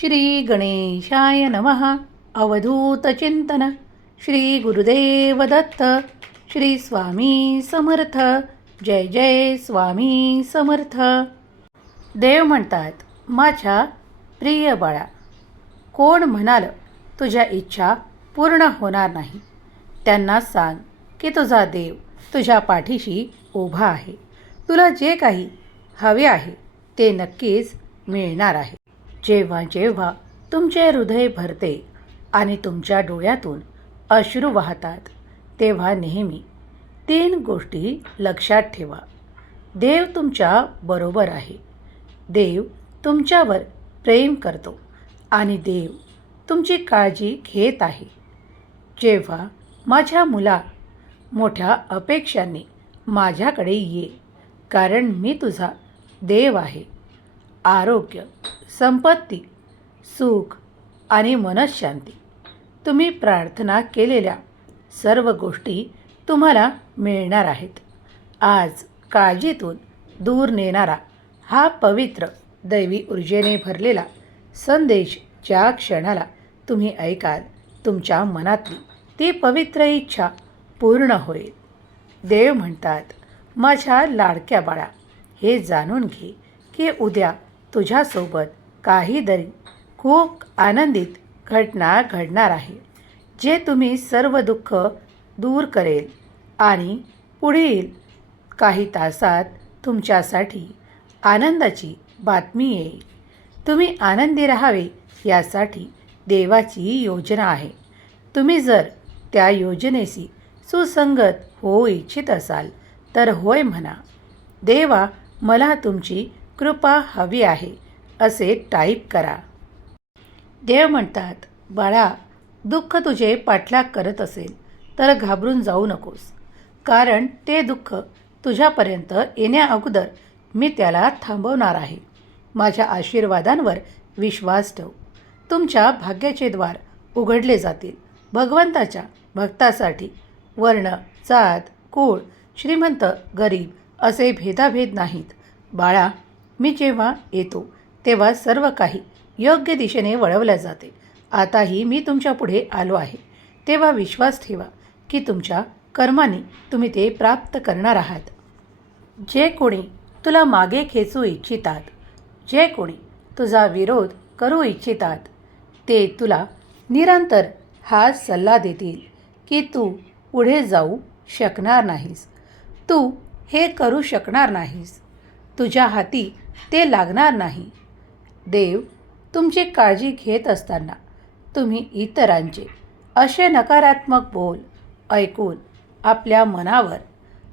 श्री गणेशाय नमः। अवधूतचिंतन श्री गुरुदेव दत्त। श्री स्वामी समर्थ। जय जय स्वामी समर्थ। देव म्हणतात माझ्या प्रिय बाळा कोण म्हणाल तुझ्या इच्छा पूर्ण होणार नाही? त्यांना सांग की तुझा देव तुझ्या पाठीशी उभा आहे. तुला जे काही हवे आहे ते नक्कीच मिळणार आहे. जेव्हा जेव्हा तुमचे हृदय भरते आणि तुमच्या डोळ्यातून अश्रू वाहतात तेव्हा नेहमी तीन गोष्टी लक्षात ठेवा. देव तुमच्या बरोबर आहे. देव तुमच्यावर प्रेम करतो आणि देव तुमची काळजी घेत आहे. जेव्हा माझ्या मुला मोठ्या अपेक्षांनी माझ्याकडे ये कारण मी तुझा देव आहे. आरोग्य संपत्ती सुख आणि मनशांती. तुम्ही प्रार्थना केलेल्या सर्व गोष्टी तुम्हाला मिळणार आहेत. आज काळजीतून दूर नेणारा हा पवित्र दैवी ऊर्जेने भरलेला संदेश ज्या क्षणाला तुम्ही ऐकाल तुमच्या मनातली ती पवित्र इच्छा पूर्ण होईल. देव म्हणतात माझ्या लाडक्या बाळा हे जाणून घे की उद्या तुझ्यासोबत काहीतरी खूप आनंदित घटना घडणार आहे जे तुम्ही सर्व दुःख दूर करेल आणि पुढील काही तासात तुमच्यासाठी आनंदाची बातमी येईल. तुम्ही आनंदी राहावे यासाठी देवाची योजना आहे. तुम्ही जर त्या योजनेशी सुसंगत होऊ इच्छित असाल तर होय म्हणा. देवा मला तुमची कृपा हवी आहे असे टाईप करा. देव म्हणतात बाळा दुःख तुझे पाठलाग करत असेल तर घाबरून जाऊ नकोस. कारण ते दुःख तुझ्यापर्यंत येण्या अगोदर मी त्याला थांबवणार आहे. माझ्या आशीर्वादांवर विश्वास ठेव. तुमच्या भाग्याचे द्वार उघडले जातील. भगवंताच्या भक्तासाठी वर्ण जात कुळ श्रीमंत गरीब असे भेदाभेद नाहीत. बाळा मी जेव्हा येतो तेव्हा सर्व काही योग्य दिशेने वळवल्या जाते. आताही मी तुमच्यापुढे आलो आहे. तेव्हा विश्वास ठेवा की तुमच्या कर्माने तुम्ही ते प्राप्त करणार आहात. जे कोणी तुला मागे खेचू इच्छितात जे कोणी तुझा विरोध करू इच्छितात ते तुला निरंतर हा सल्ला देतील की तू पुढे जाऊ शकणार नाहीस. तू हे करू शकणार नाहीस. तुझ्या हाती ते लागणार नाही. देव तुमची काळजी घेत असताना तुम्ही इतरांचे असे नकारात्मक बोल ऐकून आपल्या मनावर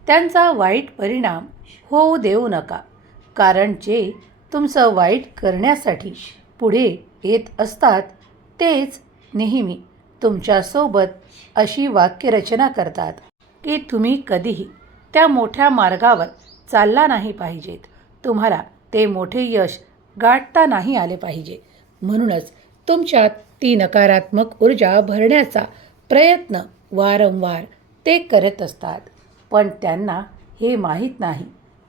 त्यांचा वाईट परिणाम होऊ देऊ नका. कारण जे तुमचं वाईट करण्यासाठी पुढे येत असतात तेच नेहमी तुमच्यासोबत अशी वाक्यरचना करतात की तुम्ही कधीही त्या मोठ्या मार्गावर चालला नाही पाहिजेत. तुम्हाला ते मोठे यश गाठता नाही आले पाहिजे. म्हणूनच तुमच्यात ती नकारात्मक ऊर्जा भरण्याचा प्रयत्न वारंवार ते करत असतात. पण त्यांना हे माहीत नाही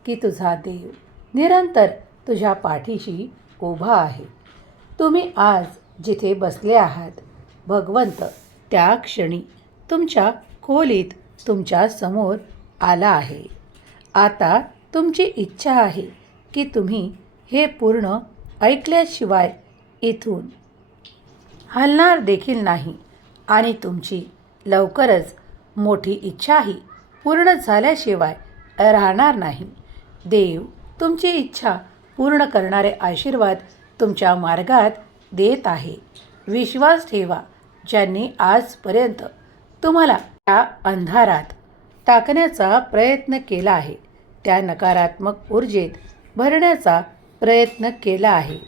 की तुझा देव निरंतर तुझ्या पाठीशी उभा आहे. तुम्ही आज जिथे बसले आहात भगवंत त्या क्षणी तुमच्या खोलीत तुमच्यासमोर आला आहे. आता तुमची इच्छा आहे की तुम्ही हे पूर्ण ऐकल्याशिवाय इथून हलणार देखील नाही आणि तुमची लवकरच मोठी इच्छाही पूर्ण झाल्याशिवाय राहणार नाही. देव तुमची इच्छा पूर्ण करणारे आशीर्वाद तुमच्या मार्गात देत आहे. विश्वास ठेवा ज्यांनी आजपर्यंत तुम्हाला त्या अंधारात टाकण्याचा प्रयत्न केला आहे. त्या नकारात्मक ऊर्जेत भरण्याचा प्रयत्न केला आहे.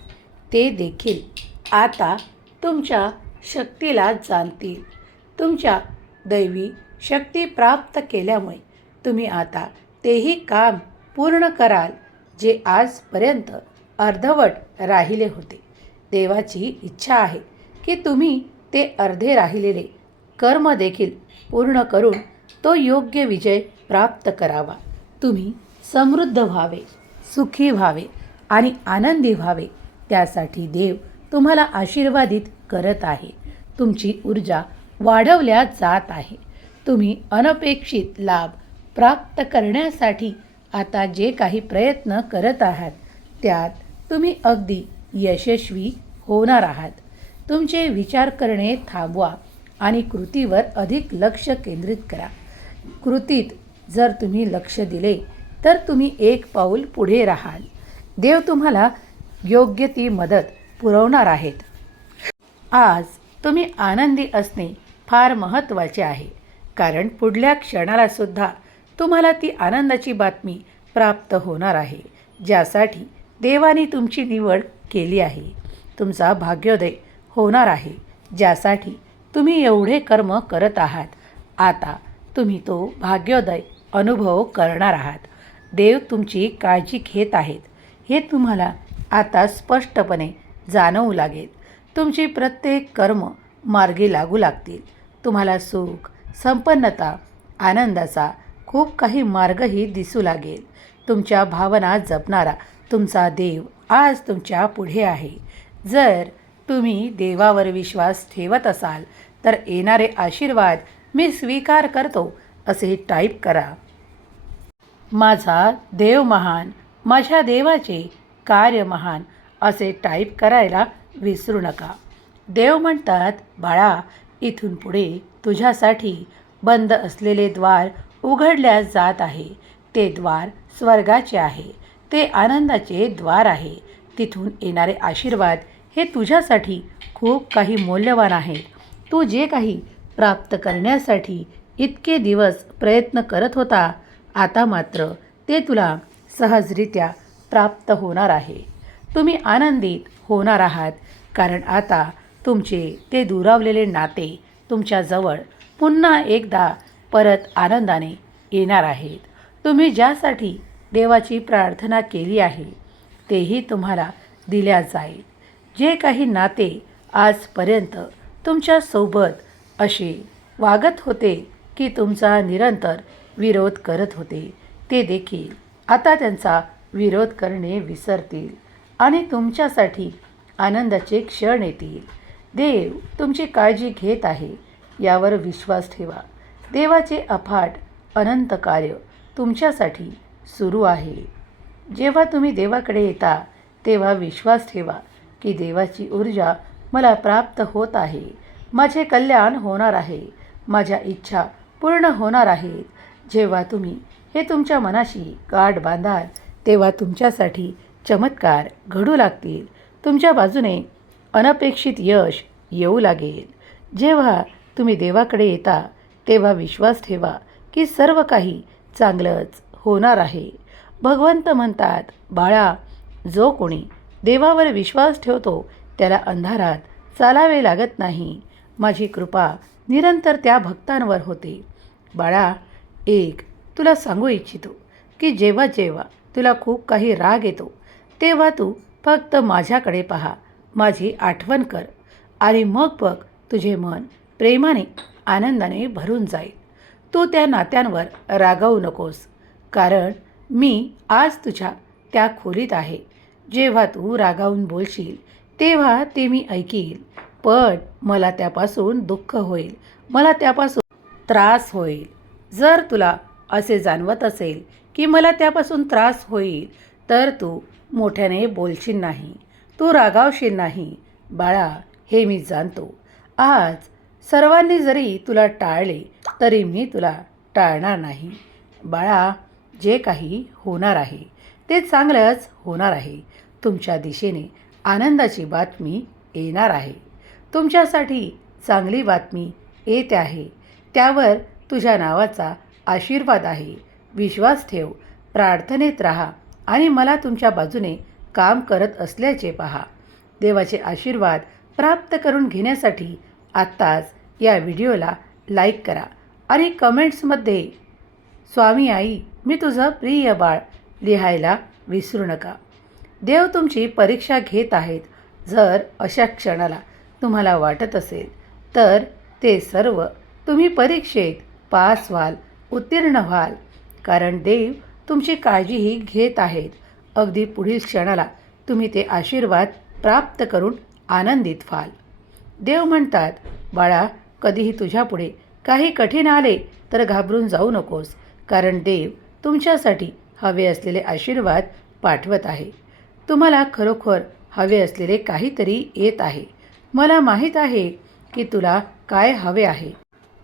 ते देखील आता तुमच्या शक्तीला जाणतील. तुमच्या दैवी शक्ती प्राप्त केल्यामुळे तुम्ही आता तेही काम पूर्ण कराल जे आजपर्यंत अर्धवट राहिले होते. देवाची इच्छा आहे की तुम्ही ते अर्धे राहिलेले कर्म देखील पूर्ण करून तो योग्य विजय प्राप्त करावा. तुम्ही समृद्ध व्हावे. सुखी व्हावे आणि आनंदी व्हावे. त्यासाठी देव तुम्हाला आशीर्वादित करत आहे. तुमची ऊर्जा वाढवल्या जात आहे. तुम्ही अनपेक्षित लाभ प्राप्त करण्यासाठी आता जे काही प्रयत्न करत आहात त्यात तुम्ही अगदी यशस्वी होणार आहात. तुमचे विचार करणे थांबवा आणि कृतीवर अधिक लक्ष केंद्रित करा. कृतीत जर तुम्ही लक्ष दिले तर तुम्ही एक पाऊल पुढे राहाल. देव तुम्हाला योग्य ती मदत पुरवणार आहेत. आज तुम्ही आनंदी असणे फार महत्त्वाचे आहे. कारण पुढल्या क्षणाला सुद्धा तुम्हाला ती आनंदाची बातमी प्राप्त होणार आहे ज्यासाठी देवाने तुमची निवड केली आहे. तुमचा भाग्योदय होणार आहे ज्यासाठी तुम्ही एवढे कर्म करत आहात. आता तुम्ही तो भाग्योदय अनुभव करणार आहात. देव तुमची काळजी घेत आहेत. हे तुम्हाला आता स्पष्टपणे जाणवू लागेल. तुमची प्रत्येक कर्म मार्गी लागू लागतील. तुम्हाला सुख संपन्नता आनंदाचा खूप काही मार्गही दिसू लागेल. तुमच्या भावना जपणारा तुमचा देव आज तुमच्यापुढे आहे. जर तुम्ही देवावर विश्वास ठेवत असाल तर येणारे आशीर्वाद मी स्वीकार करतो असे टाईप करा. माझा देव महान माझ्या देवाचे कार्य महान असे टाईप करायला विसरू नका. देव म्हणतात बाळा इथून पुढे तुझ्यासाठी बंद असलेले द्वार उघडल्या जात आहे. ते द्वार स्वर्गाचे आहे. ते आनंदाचे द्वार आहे. तिथून येणारे आशीर्वाद हे तुझ्यासाठी खूप काही मौल्यवान आहेत. तू जे काही प्राप्त करण्यासाठी इतके दिवस प्रयत्न करत होता आता मात्र ते तुला सहजरित्या प्राप्त होणार आहे. तुम्ही आनंदित होणार आहात कारण आता तुमचे ते दुरावलेले नाते तुमच्याजवळ पुन्हा एकदा परत आनंदाने येणार आहेत. तुम्ही ज्यासाठी देवाची प्रार्थना केली आहे तेही तुम्हाला दिल्या जाईल. जे काही नाते आजपर्यंत तुमच्यासोबत असे वागत होते की तुमचा निरंतर विरोध करत होते. ते देखील आता त्यांचा विरोध करणे विसरतील आणि तुमच्यासाठी आनंदाचे क्षण येतील. देव तुमची काळजी घेत आहे यावर विश्वास ठेवा. देवाचे अफाट अनंत कार्य तुमच्यासाठी सुरू आहे. जेव्हा तुम्ही देवाकडे येता तेव्हा विश्वास ठेवा की देवाची ऊर्जा मला प्राप्त होत आहे. माझे कल्याण होणार आहे. माझ्या इच्छा पूर्ण होणार आहेत. जेव्हा तुम्ही हे तुमच्या मनाशी गाठ बांधाल तेव्हा तुमच्यासाठी चमत्कार घडू लागतील. तुमच्या बाजूने अनपेक्षित यश येऊ लागेल. जेव्हा तुम्ही देवाकडे येता तेव्हा विश्वास ठेवा की सर्व काही चांगलंच होणार आहे. भगवंत म्हणतात बाळा जो कोणी देवावर विश्वास ठेवतो त्याला अंधारात चालावे लागत नाही. माझी कृपा निरंतर त्या भक्तांवर होते. बाळा एक तुला सांगू इच्छितो की जेव्हा जेव्हा तुला खूप काही राग येतो तेव्हा तू फक्त माझ्याकडे पहा. माझी आठवण कर आणि मग बघ तुझे मन प्रेमाने आनंदाने भरून जाईल. तू त्या नात्यांवर रागावू नकोस कारण मी आज तुझ्या त्या खोलीत आहे. जेव्हा तू रागावून बोलशील तेव्हा ते मी ऐकील. पण मला त्यापासून दुःख होईल. मला त्यापासून त्रास होईल. जर तुला असे जाणवत असेल की मला त्यापासून त्रास होईल तर तू मोठ्याने बोलशील नाही. तू रागावशील नाही. बाळा हे मी जाणतो. आज सर्वांनी जरी तुला टाळले तरी मी तुला टाळणार नाही. बाळा जे काही होणार आहे ते चांगलंच होणार आहे. तुमच्या दिशेने आनंदाची बातमी येणार आहे. तुमच्यासाठी चांगली बातमी येत आहे. त्यावर तुझ्या नावाचा आशीर्वाद आहे. विश्वास ठेव. प्रार्थनेत राहा आणि मला तुमच्या बाजूने काम करत असल्याचे पहा. देवाचे आशीर्वाद प्राप्त करून घेण्यासाठी आत्ताच या व्हिडिओला लाईक करा आणि कमेंट्समध्ये स्वामी आई मी तुझं प्रिय बाळ लिहायला विसरू नका. देव तुमची परीक्षा घेत आहेत. जर अशा क्षणाला तुम्हाला वाटत असेल तर ते सर्व तुम्ही परीक्षेत पास व्हाल उत्तीर्ण व्हाल. कारण देव तुमची काळजीही घेत आहेत. अगदी पुढील क्षणाला तुम्ही ते आशीर्वाद प्राप्त करून आनंदित व्हाल. देव म्हणतात बाळा कधीही तुझ्यापुढे काही कठीण आले तर घाबरून जाऊ नकोस. कारण देव तुमच्यासाठी हवे असलेले आशीर्वाद पाठवत आहे. तुम्हाला खरोखर हवे असलेले काहीतरी येत आहे. मला माहीत आहे की तुला काय हवे आहे.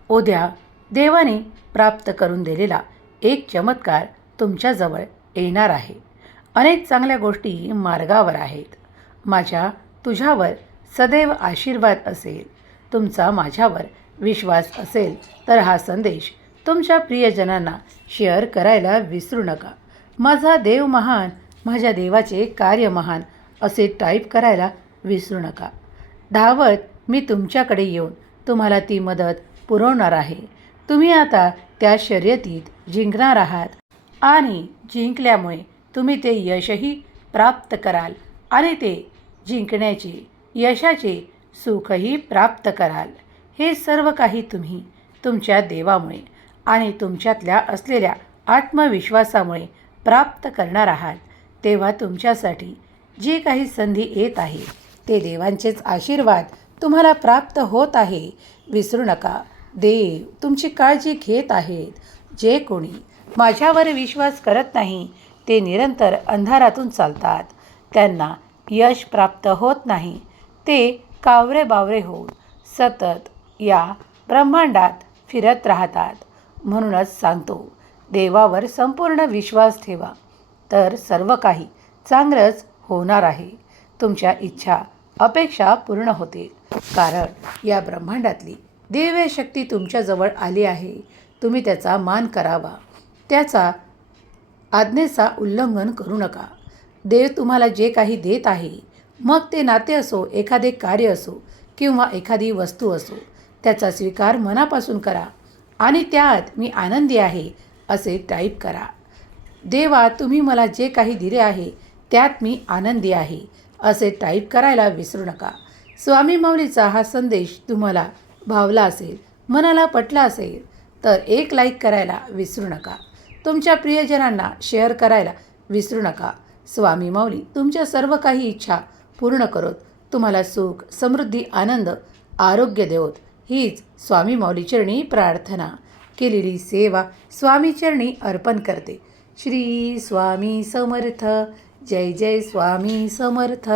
उद्या देवाने प्राप्त करून दिलेला एक चमत्कार तुमच्याजवळ येणार आहे. अनेक चांगल्या गोष्टी मार्गावर आहेत. माझ्या तुझ्यावर सदैव आशीर्वाद असेल. तुमचा माझ्यावर विश्वास असेल तर हा संदेश तुमच्या प्रियजनांना शेअर करायला विसरू नका. माझा देव महान माझ्या देवाचे कार्य महान असे टाईप करायला विसरू नका. धावत मी तुमच्याकडे येऊन तुम्हाला ती मदत पुरवणार आहे. तुम्ही आता त्या शर्यतीत जिंकणार आहात आणि जिंकल्यामुळे तुम्ही ते यशही प्राप्त कराल आणि ते जिंकण्याचे यशाचे सुखही प्राप्त कराल. हे सर्व काही तुम्ही तुमच्या देवामुळे आणि तुमच्यातल्या असलेल्या आत्मविश्वासामुळे प्राप्त करणार आहात. तेव्हा तुमच्यासाठी जी काही संधी येत आहे ते देवांचेच आशीर्वाद तुम्हाला प्राप्त होत आहे. विसरू नका. देव तुमची काळजी घेत आहेत. जे कोणी माझ्यावर विश्वास करत नाही ते निरंतर अंधारातून चालतात. त्यांना यश प्राप्त होत नाही ते कावरे बावरे होऊन सतत या ब्रह्मांडात फिरत राहतात. म्हणूनच सांगतो देवावर संपूर्ण विश्वास ठेवा. तर सर्व काही चांगलंच होणार आहे. तुमच्या इच्छा अपेक्षा पूर्ण होतील. कारण या ब्रह्मांडातली दिव्य शक्ती तुमच्याजवळ आली आहे. तुम्ही त्याचा मान करावा. त्याचा आज्ञेचा उल्लंघन करू नका. देव तुम्हाला जे काही देत आहे मग ते नाते असो एखादे कार्य असो किंवा एखादी वस्तू असो त्याचा स्वीकार मनापासून करा आणि त्यात मी आनंदी आहे असे टाईप करा. देवा तुम्ही मला जे काही दिले आहे त्यात मी आनंदी आहे असे टाईप करायला विसरू नका. स्वामी माऊलीचा हा संदेश तुम्हाला भावला असेल मनाला पटला असेल तर एक लाईक करायला विसरू नका. तुमच्या प्रियजनांना शेअर करायला विसरू नका. स्वामी माऊली तुमच्या सर्व काही इच्छा पूर्ण करोत. तुम्हाला सुख समृद्धी आनंद आरोग्य देवोत. हीच स्वामी माऊलीचरणी प्रार्थना. केलेली सेवा स्वामीचरणी अर्पण करते. श्री स्वामी समर्थ. जय जय स्वामी समर्थ.